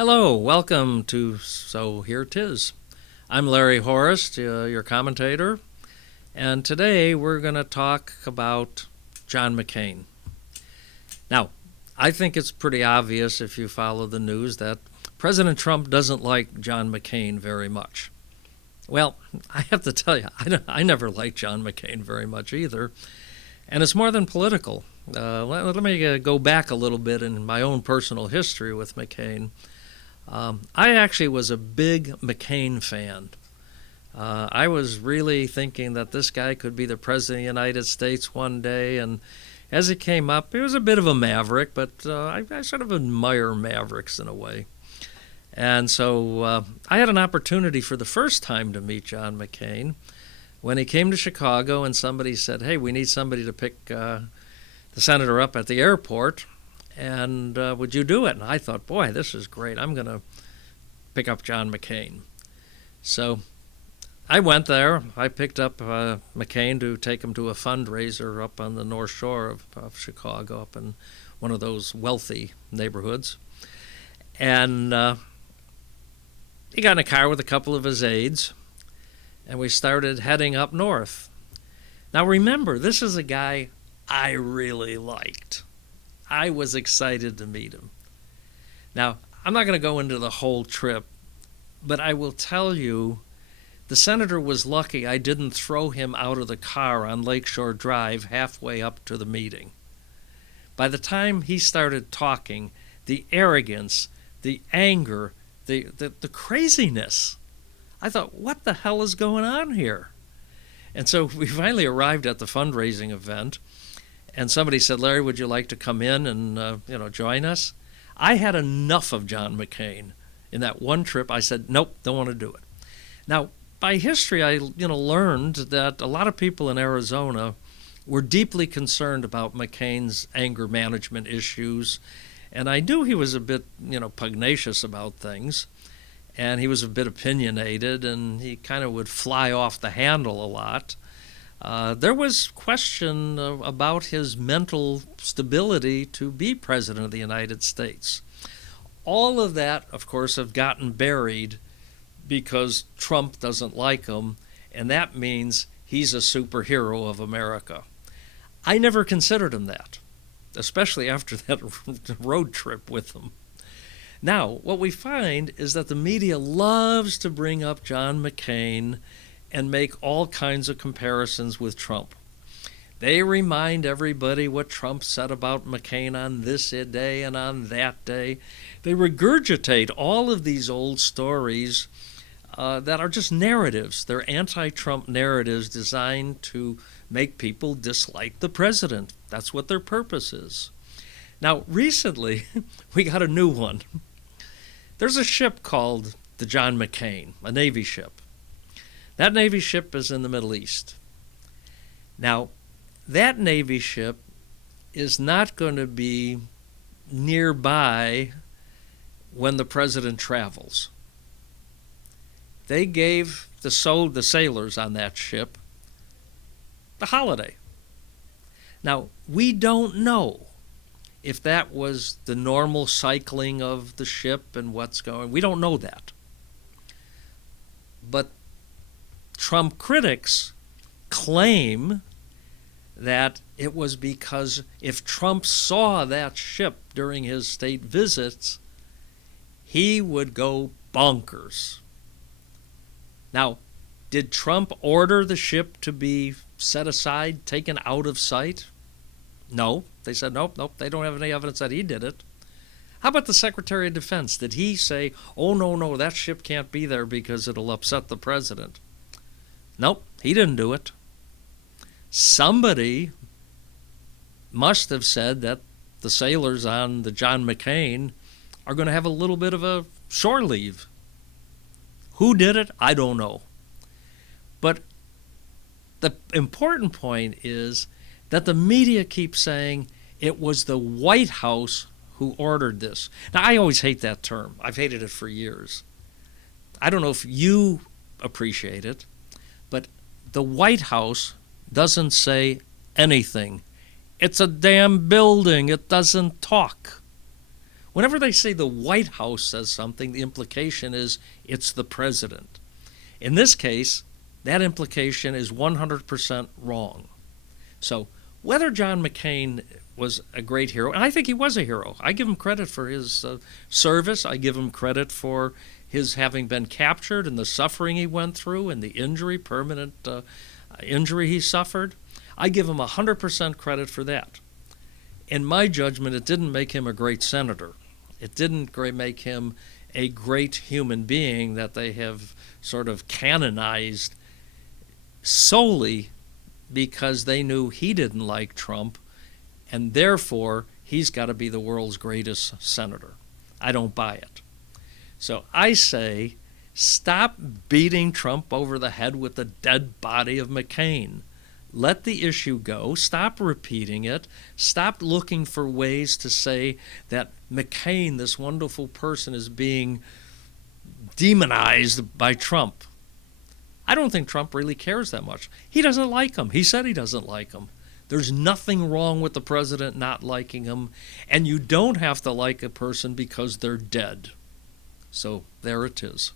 Hello, welcome to So Here 'Tis. I'm Larry Horist, your commentator, and today we're going to talk about John McCain. Now, I think it's pretty obvious if you follow the news that President Trump doesn't like John McCain very much. Well, I have to tell you, I never liked John McCain very much either, and it's more than political. Let me go back a little bit in my own personal history with McCain. I actually was a big McCain fan. I was really thinking that this guy could be the President of the United States one day, and as it came up, he was a bit of a maverick, but I sort of admire mavericks in a way. And so I had an opportunity for the first time to meet John McCain when he came to Chicago, and somebody said, hey, we need somebody to pick the senator up at the airport. And would you do it? And I thought, boy, this is great. I'm going to pick up John McCain. So I went there. I picked up McCain to take him to a fundraiser up on the North Shore of Chicago, up in one of those wealthy neighborhoods. And he got in a car with a couple of his aides, and we started heading up north. Now remember, this is a guy I really liked. I was excited to meet him. Now, I'm not going to go into the whole trip, but I will tell you the senator was lucky I didn't throw him out of the car on Lakeshore Drive halfway up to the meeting. By the time he started talking, the arrogance, the anger, the craziness, I thought, what the hell is going on here? And so we finally arrived at the fundraising event. And somebody said, Larry, would you like to come in and join us? I had enough of John McCain. In that one trip, I said, nope, don't want to do it. Now, by history, I learned that a lot of people in Arizona were deeply concerned about McCain's anger management issues. And I knew he was a bit, pugnacious about things. And he was a bit opinionated, and he kind of would fly off the handle a lot. There was question about his mental stability to be President of the United States. All of that, of course, have gotten buried because Trump doesn't like him, and that means he's a superhero of America. I never considered him that, especially after that road trip with him. Now, what we find is that the media loves to bring up John McCain and make all kinds of comparisons with Trump. They remind everybody what Trump said about McCain on this day and on that day. They regurgitate all of these old stories that are just narratives. They're anti-Trump narratives designed to make people dislike the president. That's what their purpose is. Now, recently, we got a new one. There's a ship called the John McCain, a Navy ship. That Navy ship is in the Middle East. Now, that Navy ship is not going to be nearby when the president travels. They gave the sailors on that ship the holiday. Now, we don't know if that was the normal cycling of the ship and what's going. We don't know that. But Trump critics claim that it was because if Trump saw that ship during his state visits, he would go bonkers. Now, did Trump order the ship to be set aside, taken out of sight? No. They said, nope, they don't have any evidence that he did it. How about the Secretary of Defense? Did he say, oh, no, that ship can't be there because it'll upset the president? Nope, he didn't do it. Somebody must have said that the sailors on the John McCain are going to have a little bit of a shore leave. Who did it? I don't know. But the important point is that the media keeps saying it was the White House who ordered this. Now, I always hate that term. I've hated it for years. I don't know if you appreciate it, but the White House doesn't say anything. It's a damn building. It doesn't talk. Whenever they say the White House says something, the implication is it's the president. In this case, that implication is 100% wrong. So whether John McCain was a great hero, and I think he was a hero. I give him credit for his service. I give him credit for his having been captured and the suffering he went through and the injury, permanent injury he suffered. I give him 100% credit for that. In my judgment, it didn't make him a great senator. It didn't make him a great human being that they have sort of canonized solely because they knew he didn't like Trump, and therefore he's got to be the world's greatest senator. I don't buy it. So I say, stop beating Trump over the head with the dead body of McCain. Let the issue go. Stop repeating it. Stop looking for ways to say that McCain, this wonderful person, is being demonized by Trump. I don't think Trump really cares that much. He doesn't like him. He said he doesn't like him. There's nothing wrong with the president not liking him, and you don't have to like a person because they're dead. So there it is.